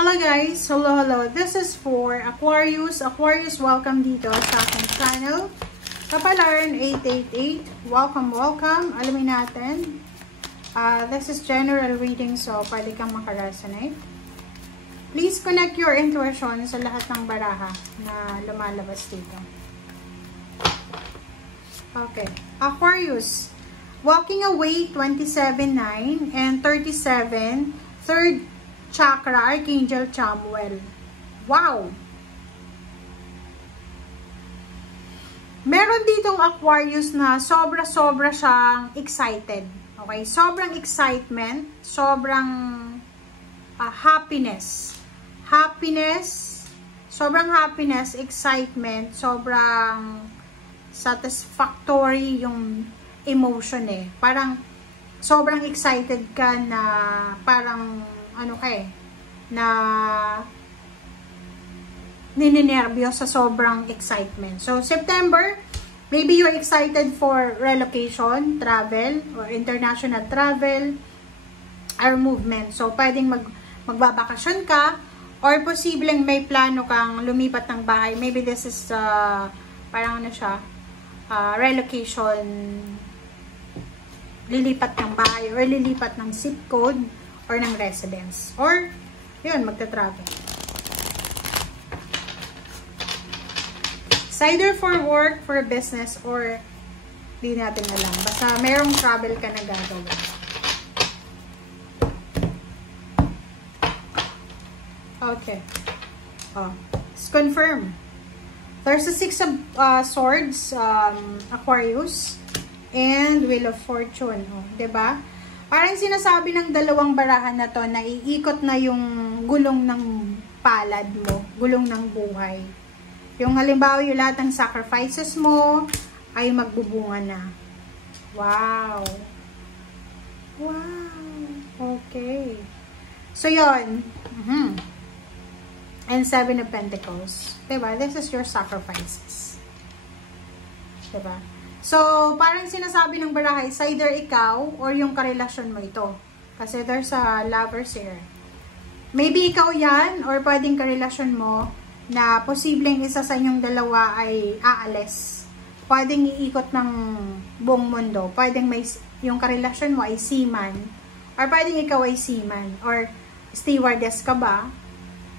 Hello guys! Hello! This is for Aquarius. Aquarius, welcome dito sa aking channel. Kapalaran 888. Welcome! Alamin natin. This is general reading, so pwede kang makaresonate. Please connect your intuition sa lahat ng baraha na lumalabas dito. Okay. Aquarius. Walking away 27-9 and 37, third chakra, Archangel Chamuel. Wow! Meron ditong Aquarius na sobra-sobra siyang excited. Okay? Sobrang excitement, sobrang happiness. Sobrang happiness, excitement, sobrang satisfactory yung emotion eh. Parang sobrang excited ka na parang na nininervyos sa sobrang excitement. So, September, maybe you're excited for relocation, travel, or international travel, or movement. So, pwedeng magbabakasyon ka, or posibleng may plano kang lumipat ng bahay. Maybe this is, parang relocation, lilipat ng bahay, or lilipat ng zip code, or ng residence. Or, yun, magta-travel. It's either for work, for business, or di natin alam. Basta mayroong travel ka na gagawin. Okay. Let's confirm. There's a 6 of swords, Aquarius, and Wheel of Fortune. Diba? Parang sinasabi ng dalawang barahan na to na iikot na yung gulong ng palad mo, gulong ng buhay. Yung halimbawa yung lahat ng sacrifices mo ay magbubunga na. Wow! Wow! Okay. So, yun. And 7 of Pentacles. Diba? This is your sacrifices. Diba? So, parang sinasabi ng baraha, is either ikaw or yung karelasyon mo ito. Kasi there's a lovers here. Maybe ikaw yan or pwedeng karelasyon mo na posibleng isa sa inyong dalawa ay aalis. Pwedeng iikot ng buong mundo. Pwedeng yung karelasyon mo ay seaman. Or pwedeng ikaw ay seaman. Or stewardess ka ba?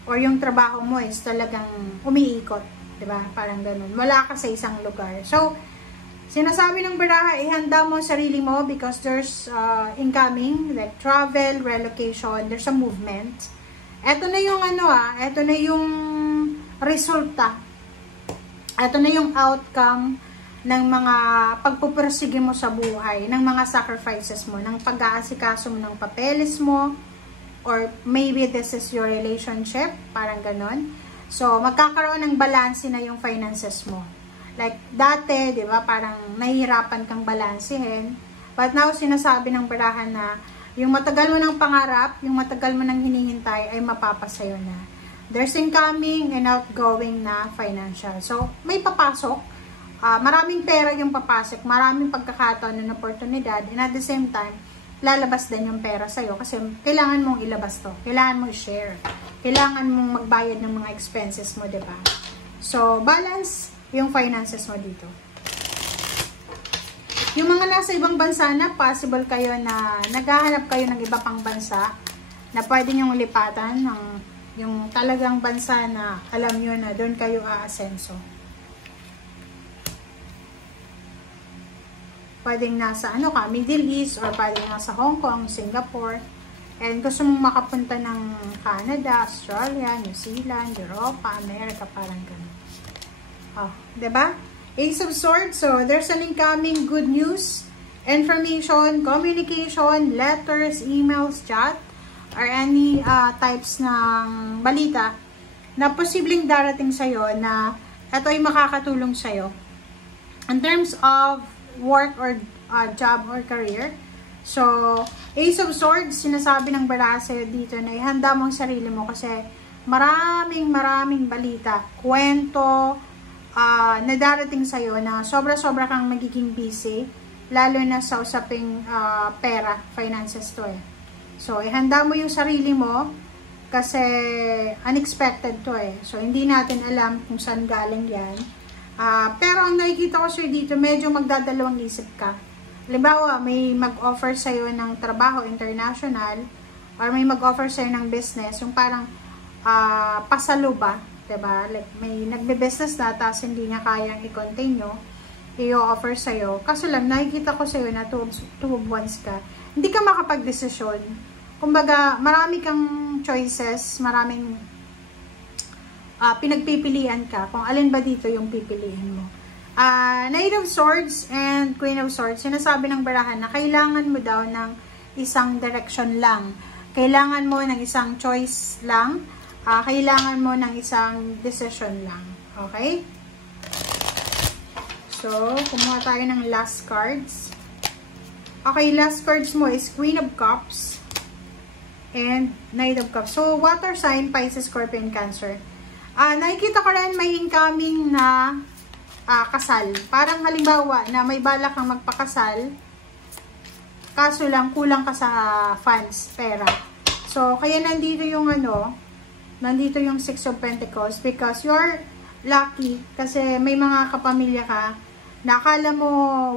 Or yung trabaho mo is talagang umiikot. Diba? Parang ganun. Wala ka sa isang lugar. So, sinasabi ng baraha, ihanda mo sarili mo because there's incoming, like travel, relocation, there's a movement. Ito na yung ito na yung resulta. Ito na yung outcome ng mga pagpupursige mo sa buhay, ng mga sacrifices mo, ng pag-aasikaso mo ng papeles mo, or maybe this is your relationship, parang ganon. So, magkakaroon ng balance na yung finances mo. Like, dati, di ba, parang nahihirapan kang balansehin. But now, sinasabi ng barahan na yung matagal mo ng pangarap, yung matagal mo ng hinihintay, ay mapapasayo na. There's incoming and outgoing na financial. So, may papasok. Maraming pera yung papasok. Maraming pagkakataon ng oportunidad. And at the same time, lalabas din yung pera sa'yo. Kasi kailangan mong ilabas to. Kailangan mong share. Kailangan mong magbayad ng mga expenses mo, di ba? So, balance yung finances mo dito. Yung mga nasa ibang bansa na, possible kayo na naghahanap kayo ng iba pang bansa na pwede nyong lipatan ng yung talagang bansa na alam nyo na doon kayo aasenso. Pwedeng nasa Middle East, or pwedeng nasa Hong Kong, Singapore. And gusto mong makapunta ng Canada, Australia, New Zealand, Europa, America, parang ganun. Diba? Ace of Swords. So, there's an incoming good news, information, communication, letters, emails, chat, or any types ng balita na posibleng darating sa'yo na ito ay makakatulong sa'yo in terms of work or job or career. So, Ace of Swords, sinasabi ng baraha sa'yo dito na ihanda mo ang sarili mo kasi maraming balita, kwento, na darating sa'yo na sobra-sobra kang magiging busy, lalo na sa usaping pera, finances to eh. So, ihanda mo yung sarili mo Kasi unexpected to eh. So, hindi natin alam kung saan galing yan. Pero ang nakikita ko sir dito, medyo magdadalawang isip ka. Halimbawa, may mag-offer sa'yo ng trabaho international or may mag-offer sa'yo ng business, yung parang pasalo ba? Diba? Like, may nagbe-business na tapos hindi niya kayang i-continue, i-offer sa'yo. Kaso lang, nakikita ko sa'yo na two of wands ka. Hindi ka makapag-desisyon. Kumbaga, marami kang choices, maraming pinagpipilian ka kung alin ba dito yung pipiliin mo. Knight of Swords and Queen of Swords, sinasabi ng barahan na kailangan mo daw ng isang direction lang. Kailangan mo ng isang choice lang. Kailangan mo ng isang decision lang. Okay? So, kumuha tayo ng last cards. Okay, last cards mo is Queen of Cups and Knight of Cups. So, water sign, Pisces, Scorpion, Cancer. Nakikita ko rin may incoming na kasal. Parang halimbawa na may balak kang magpakasal, kaso lang kulang ka sa funds, pera. So, kaya nandito yung nandito yung Six of Pentacles because you're lucky kasi may mga kapamilya ka na akala mo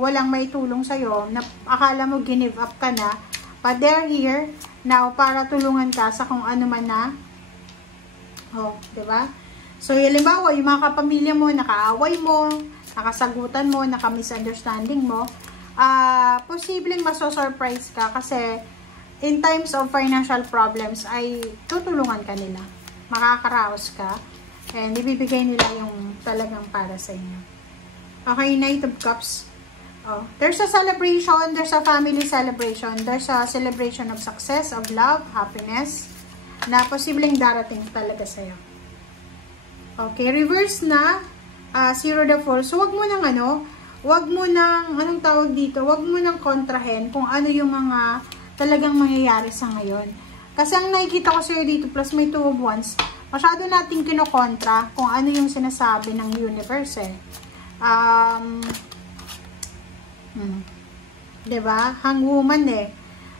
walang may tulong sa'yo, na akala mo give up ka na, but they're here now para tulungan ka sa kung ano man na. Diba? So, halimbawa, yung mga kapamilya mo, nakaaway mo, nakasagutan mo, naka-misunderstanding mo, posibleng maso-surprise ka kasi in times of financial problems ay tutulungan ka nila. Makakaraos ka and ibibigay nila yung talagang para sa inyo. Okay, Knight of Cups. There's a celebration, there's a family celebration, there's a celebration of success, of love, happiness, na posibleng darating talaga sa'yo. Okay, reverse na, Zero the Fool. So, wag mo nang, anong tawag dito, wag mo nang kontrahen kung ano yung mga talagang mangyayari sa ngayon. Kasi ang nakikita ko sa'yo dito, plus may Two of Wands, masyado nating kinokontra kung ano yung sinasabi ng universe eh. Diba? Hangwoman eh.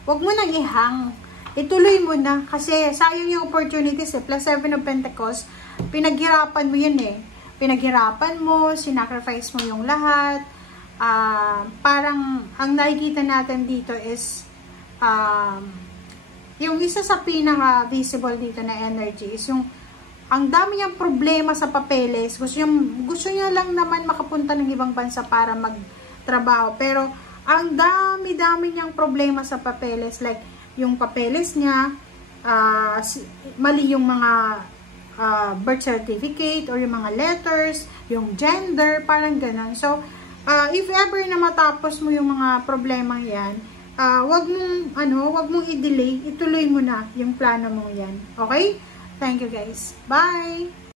Wag mo nang ihang. Ituloy mo na. Kasi sayang yung opportunities eh. Plus 7 of Pentacles, pinaghirapan mo yun eh. Pinaghirapan mo, sinacrifice mo yung lahat. Parang, ang nakikita natin dito is, yung isa sa pinaka-visible dito na energy is yung ang dami niyang problema sa papeles. Gusto niya lang naman makapunta ng ibang bansa para magtrabaho. Pero, ang dami-dami niyang problema sa papeles. Like, yung papeles niya, mali yung mga birth certificate or yung mga letters, yung gender, parang ganun. So, if ever na matapos mo yung mga problema yan, wag mong i-delay, ituloy mo na yung plano mo yan. Okay? Thank you guys. Bye!